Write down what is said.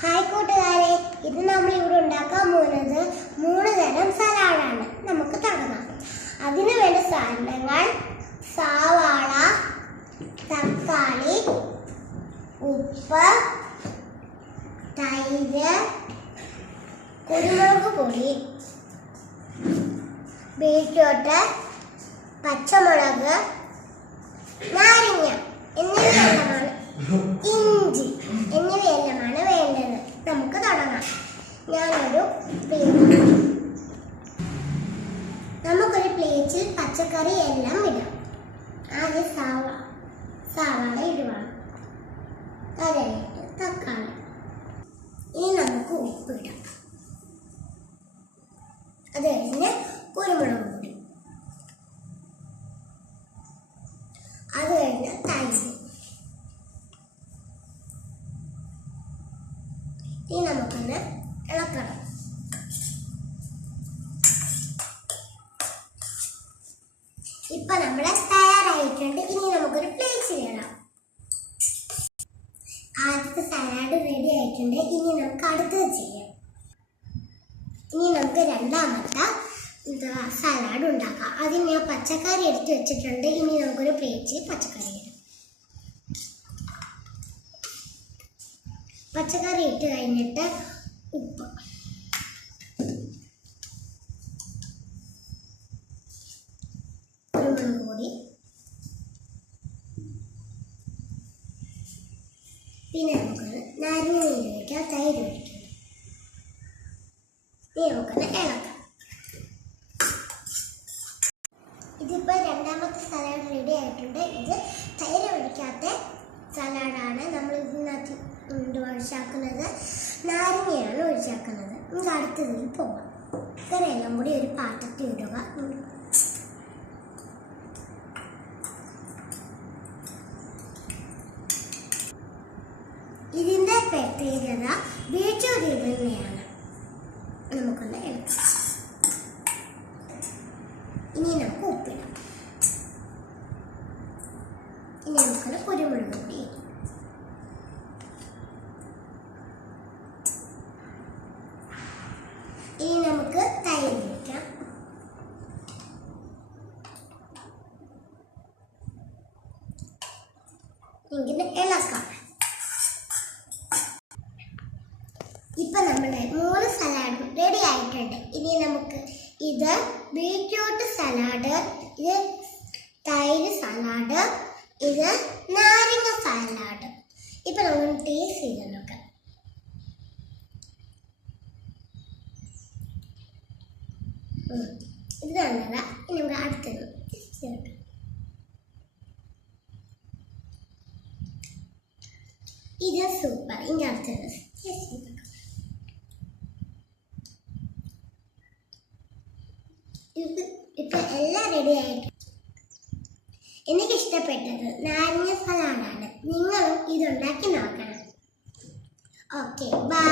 Hi കൂട്ടുകാരെ, ഇത് നമ്മൾ ഇവിടെ ഉണ്ടാക്കാൻ പോകുന്നത് 3 തരം സലാഡാണ്. നമുക്ക് തുടങ്ങാം. അതിനു വേണ്ട സാധനങ്ങൾ: സവാള, തക്കാളി, ഉപ്പ്, തൈര്, കുരുമുളക് പൊടി, ബീറ്റ്റൂട്ട്, പച്ചമുളക്, നാരങ്ങ എന്നിവയെല്ലാമാണ്, ഇഞ്ചി എന്നിവയെല്ലാമാണ് വേണ്ടത്. നമുക്ക് തുടങ്ങാം. നമുക്കൊരു പ്ലേറ്റിൽ പച്ചക്കറി എല്ലാം ഇടാം. ആദ്യം സവാള ഇടുവാണ്, അത് കഴിഞ്ഞിട്ട് തക്കാളി, ഇനി നമുക്ക് ഉപ്പ് ഇടാം, അത് കഴിഞ്ഞ് കുരുമുളക് പൊടി, അത് കഴിഞ്ഞ് തൈര്, ഇനി നമുക്കൊന്ന് ഇളക്കണം. ഇപ്പൊ നമ്മള് തയ്യാറായിട്ടുണ്ട്. ഇനി നമുക്കൊരു പ്ലേറ്റിൽ ഇടാം. ആദ്യത്തെ സലാഡ് റെഡി ആയിട്ടുണ്ട്. ഇനി നമുക്ക് അടുത്തത് ചെയ്യാം. ഇനി നമുക്ക് രണ്ടാമത്തെ സലാഡ് ഉണ്ടാക്കാം. അതിന് ഞാൻ പച്ചക്കറി എടുത്ത് വെച്ചിട്ടുണ്ട്. ഇനി നമുക്കൊരു പ്ലേറ്റിൽ പച്ചക്കറി ഇടാം. പച്ചക്കറി ഇട്ട് കഴിഞ്ഞിട്ട് ഉപ്പ്, കുരുമുളക് പൊടി, പിന്നെ നമുക്കൊന്ന് നാരങ്ങ നീര് ഒഴിക്കാം, തൈര് ഒഴിക്കാം. ഇനി നമുക്കൊന്ന് ഇളക്കാം. ഇതിപ്പോൾ രണ്ടാമത്തെ സലാഡ് റെഡി ആയിട്ടുണ്ട്. ഇത് തൈര് ഒഴിക്കാത്ത സലാഡാണ്. നമ്മൾ ഇതിനകത്ത് ഒഴിച്ചാക്കുന്നത് നാരങ്ങയാണ് ഒഴിച്ചാക്കുന്നത്. നമുക്ക് അടുത്തതിൽ പോകാം. ഇത്രയെല്ലാം കൂടി ഒരു പാത്രത്തിൽ ഇടുക. ഇതിൻ്റെ പ്രത്യേകത ബീറ്റ്റൂട്ട് ഇടുന്നതാണ്. നമുക്കൊന്ന് എടുക്കാം. ഇനി നമുക്ക് ഉപ്പിടാം. ഇനി നമുക്കൊന്ന് കുരുമുളക് പൊടി ഇടാം. ഇനി നമുക്ക് തൈര് ഒഴിക്കാം. ഇങ്ങനെ ഇളക്കാം. ഇപ്പൊ നമ്മുടെ 3 സലാഡ് റെഡി ആയിട്ടുണ്ട്. ഇനി നമുക്ക് ഇത് ബീറ്റ്റൂട്ട് സലാഡ്, ഇത് തൈര് സലാഡ്, ഇത് നാരങ്ങ സലാഡ്. ഇപ്പൊ നമ്മൾ ടേസ്റ്റ് ചെയ്ത് നോക്കാം. ഇത് നല്ലതാ. ഇനി നമുക്ക് അടുത്തത് ചേർക്കാം. ഇത് സൂപ്പർ. ഇനി അടുത്തത് ഇപ്പൊ എല്ലാം റെഡി ആയിട്ട് എനിക്ക് ഇഷ്ടപ്പെട്ടത് നാരങ്ങ സലാഡാണ്. നിങ്ങളും ഇതുണ്ടാക്കി നോക്കണം. Okay, by.